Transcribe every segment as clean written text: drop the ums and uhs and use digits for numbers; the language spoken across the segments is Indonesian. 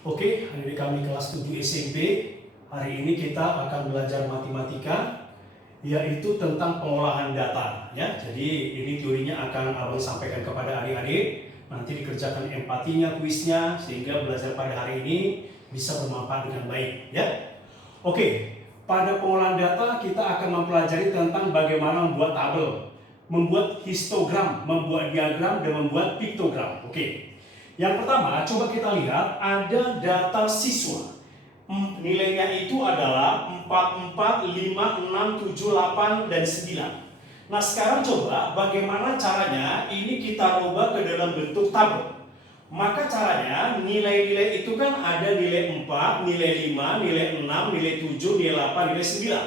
Oke, adik kami kelas 7 SMP. Hari ini kita akan belajar matematika, yaitu tentang pengolahan data. Ya, jadi ini teorinya akan abang sampaikan kepada adik-adik. Nanti dikerjakan empatinya, kuisnya, sehingga belajar pada hari ini bisa bermanfaat dengan baik. Ya, oke. Pada pengolahan data kita akan mempelajari tentang bagaimana membuat tabel, membuat histogram, membuat diagram, dan membuat piktogram. Oke. Yang pertama, coba kita lihat ada data siswa. Nilainya itu adalah 4, 4, 5, 6, 7, 8, dan 9. Nah, sekarang coba bagaimana caranya ini kita ubah ke dalam bentuk tabel. Maka caranya nilai-nilai itu kan ada nilai 4, nilai 5, nilai 6, nilai 7, nilai 8, nilai 9.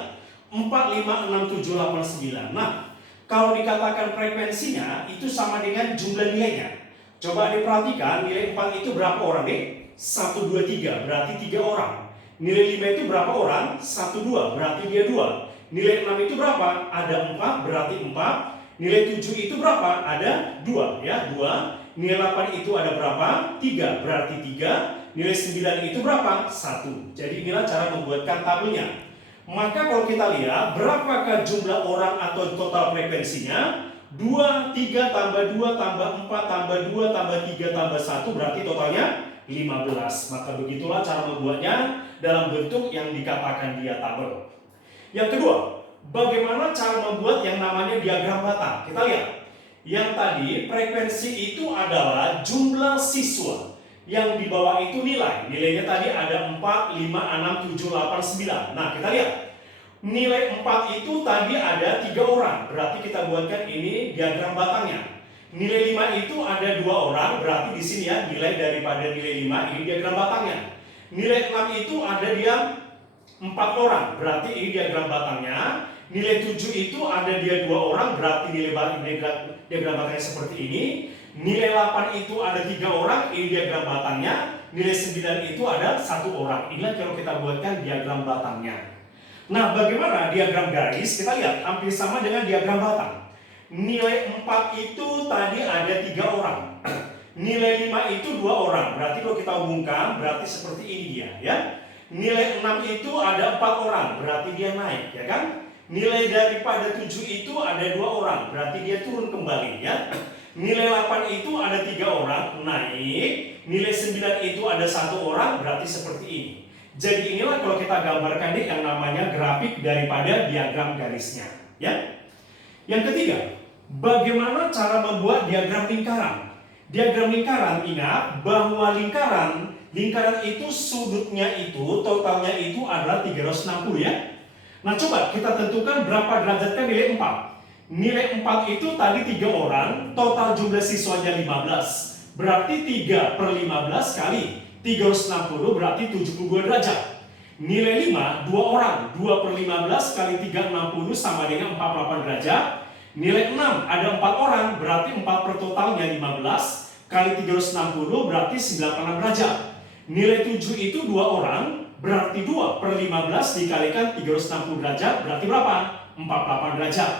4, 5, 6, 7, 8, 9. Nah, kalau dikatakan frekuensinya itu sama dengan jumlah nilainya. Coba diperhatikan nilai 4 itu berapa orang nih? 1, 2, 3 berarti 3 orang. Nilai 5 itu berapa orang? 1, 2 berarti dia 2. Nilai 6 itu berapa? Ada 4 berarti 4. Nilai 7 itu berapa? Ada 2 ya, 2. Nilai 8 itu ada berapa? 3 berarti 3. Nilai 9 itu berapa? 1. Jadi inilah cara membuatkan tabelnya. Maka kalau kita lihat berapakah jumlah orang atau total frekuensinya? 2, 3 tambah 2 tambah 4 tambah 2 tambah 3 tambah 1 berarti totalnya 15. Maka begitulah cara membuatnya dalam bentuk yang dikatakan dia tabel. Yang kedua, bagaimana cara membuat yang namanya diagram batang? Kita lihat. Yang tadi frekuensi itu adalah jumlah siswa. Yang di bawah itu nilai. Nilainya tadi ada 4, 5, 6, 7, 8, 9. Nah, kita lihat. Nilai 4 itu tadi ada 3 orang, berarti kita buatkan ini diagram batangnya. Nilai 5 itu ada 2 orang, berarti di sini ya nilai daripada nilai 5 ini diagram batangnya. Nilai 6 itu ada dia 4 orang, berarti ini diagram batangnya. Nilai 7 itu ada dia 2 orang, berarti diagram batangnya seperti ini. Nilai 8 itu ada 3 orang, ini diagram batangnya. Nilai 9 itu ada 1 orang. Inilah kalau kita buatkan diagram batangnya. Nah, bagaimana diagram garis? Kita lihat hampir sama dengan diagram batang. Nilai 4 itu tadi ada 3 orang. Nilai 5 itu 2 orang. Berarti kalau kita hubungkan berarti seperti ini dia ya. Nilai 6 itu ada 4 orang, berarti dia naik ya kan? Nilai daripada 7 itu ada 2 orang, berarti dia turun kembali ya. Nilai 8 itu ada 3 orang, naik. Nilai 9 itu ada 1 orang, berarti seperti ini. Jadi inilah kalau kita gambarkan nih yang namanya grafik daripada diagram garisnya, ya. Yang ketiga, bagaimana cara membuat diagram lingkaran? Diagram lingkaran, ingat bahwa lingkaran itu sudutnya itu totalnya itu adalah 360 ya. Nah, coba kita tentukan berapa derajat kan nilai 4. Nilai 4 itu tadi 3 orang, total jumlah siswanya 15. Berarti 3 per 15 kali 360 berarti 72 derajat. Nilai 5, 2 orang, 2 per 15 kali 360 sama dengan 48 derajat. Nilai 6, ada 4 orang, berarti 4 per totalnya 15 kali 360 berarti 96 derajat. Nilai 7 itu 2 orang, berarti 2 per 15 dikalikan 360 derajat, berarti berapa? 48 derajat.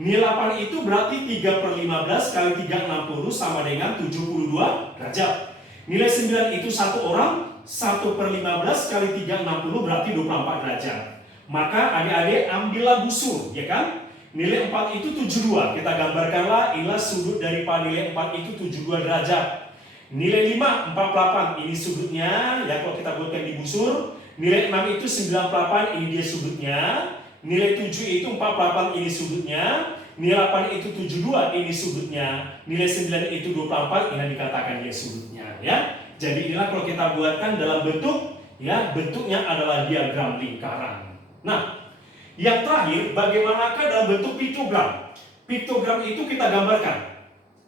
Nilai 8 itu berarti 3 per 15 kali 360 sama dengan 72 derajat. Nilai 9 itu 1 orang, 1 per 15 kali 360 berarti 24 derajat. Maka adik-adik ambillah busur, ya kan? Nilai 4 itu 72, kita gambarkanlah inilah sudut daripada nilai 4 itu 72 derajat. Nilai 5, 48, ini sudutnya, ya kalau kita buatkan di busur. Nilai 6 itu 98, ini dia sudutnya. Nilai 7 itu 48, ini sudutnya. Nilai 8 itu 72, ini sudutnya. Nilai 9 itu 24, ini dikatakan dia sudutnya ya. Jadi inilah kalau kita buatkan dalam bentuk ya, bentuknya adalah diagram lingkaran. Nah, yang terakhir bagaimanakah dalam bentuk piktogram? Piktogram itu kita gambarkan.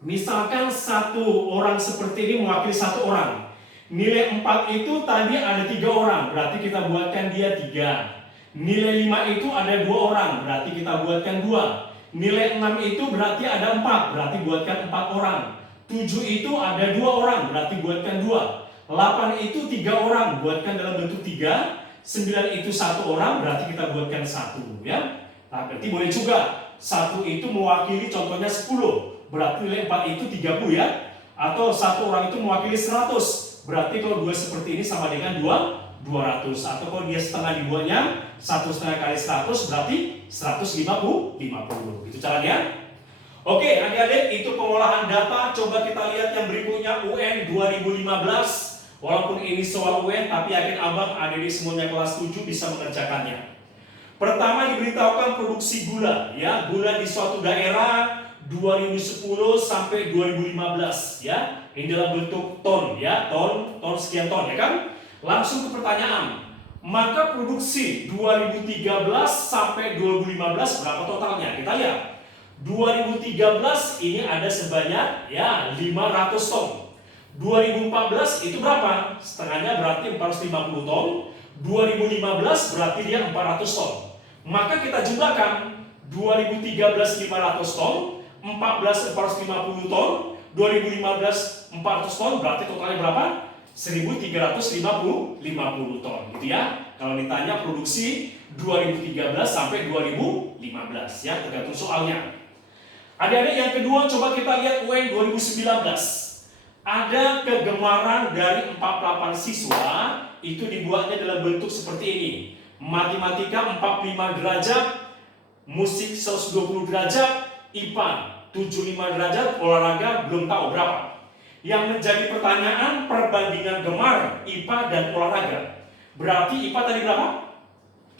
Misalkan satu orang seperti ini mewakili satu orang. Nilai 4 itu tadi ada 3 orang, berarti kita buatkan dia 3. Nilai 5 itu ada 2 orang, berarti kita buatkan 2. Nilai 6 itu berarti ada 4, berarti buatkan 4 orang. 7 itu ada 2 orang, berarti buatkan 2. 8 itu 3 orang, buatkan dalam bentuk 3. 9 itu 1 orang, berarti kita buatkan 1 ya. Nah, berarti boleh juga 1 itu mewakili contohnya 10, berarti nilai 4 itu 30 ya. Atau 1 orang itu mewakili 100, berarti kalau 2 seperti ini sama dengan 200. Atau kalau dia setengah dibuatnya, 1/2 kali 100 berarti 150. Itu caranya. Oke, adik-adik, itu pengolahan data. Coba kita lihat yang berikutnya, UN 2015. Walaupun ini soal UN, tapi yakin abang adik-adik semuanya kelas 7 bisa mengerjakannya. Pertama diberitahukan produksi gula, ya, gula di suatu daerah 2010 sampai 2015, ya. Ini dalam bentuk ton, ya, ton sekian ton, ya kan? Langsung ke pertanyaan. Maka produksi 2013 sampai 2015 berapa totalnya? Kita lihat. 2013 ini ada sebanyak ya 500 ton. 2014 itu berapa? Setengahnya berarti 450 ton. 2015 berarti dia 400 ton. Maka kita jumlahkan 2013 500 ton, 14 450 ton, 2015 400 ton berarti totalnya berapa? 1350 ton gitu ya. Kalau ditanya produksi 2013 sampai 2015 ya, tergantung soalnya. Adik-adik yang kedua coba kita lihat UN 2019. Ada kegemaran dari 48 siswa, itu dibuatnya dalam bentuk seperti ini. Matematika 45 derajat, musik 120 derajat, IPA 75 derajat, olahraga belum tahu berapa. Yang menjadi pertanyaan perbandingan gemar IPA dan olahraga. Berarti IPA tadi berapa?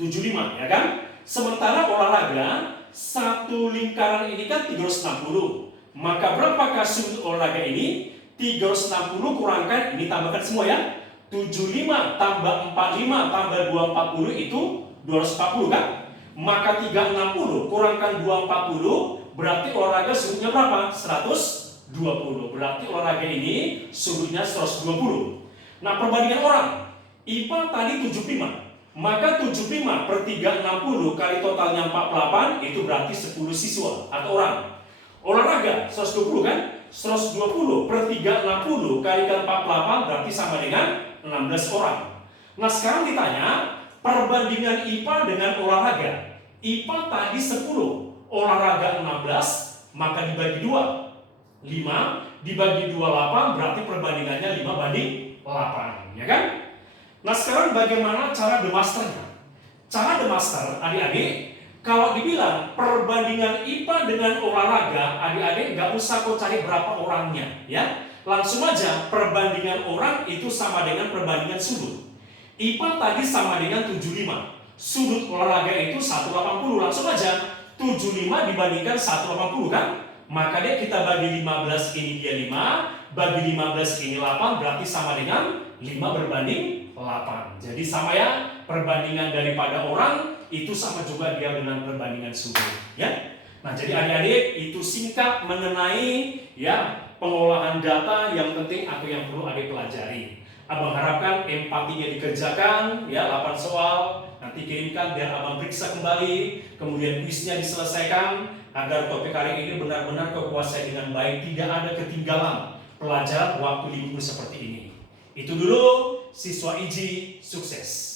75, ya kan? Sementara olahraga satu lingkaran ini kan 360. Maka berapakah sudut olahraga ini? 360 kurangkan, ini tambahkan semua ya. 75 tambah 45 tambah 240 itu 240 kan? Maka 360 kurangkan 240 berarti olahraga sudutnya berapa? 120. Berarti olahraga ini sudutnya 120. Nah, perbandingan orang. IPA tadi 75. Maka 75 per 360 kali totalnya 48 itu berarti 10 siswa atau orang. Olahraga 120 kan? 120 per 360 kalikan 48 berarti sama dengan 16 orang. Nah, sekarang ditanya perbandingan IPA dengan olahraga. IPA tadi 10, olahraga 16, maka dibagi 2. 5 dibagi 28 berarti perbandingannya 5:8, ya kan? Nah, sekarang bagaimana cara demasternya? Cara demaster, adik-adik, kalau dibilang perbandingan IPA dengan olahraga, adik-adik nggak usah kau cari berapa orangnya, ya. Langsung aja perbandingan orang itu sama dengan perbandingan sudut. IPA tadi sama dengan 75. Sudut olahraga itu 180. Langsung aja 75 dibandingkan 180 kan? Maka dia kita bagi 15 ini dia 5, bagi 15 ini 8 berarti sama dengan 5 berbanding 8. Jadi sama ya, perbandingan daripada orang itu sama juga dia dengan perbandingan sudut, ya. Nah, jadi adik-adik itu singkat mengenai ya pengolahan data yang penting atau yang perlu adik pelajari. Abang harapkan empatinya dikerjakan ya, 8 soal nanti kirimkan biar abang periksa kembali, kemudian kuisnya diselesaikan agar topik hari ini benar-benar kau kuasai dengan baik, tidak ada ketinggalan pelajaran waktu libur seperti ini. Itu dulu, siswa IJI sukses.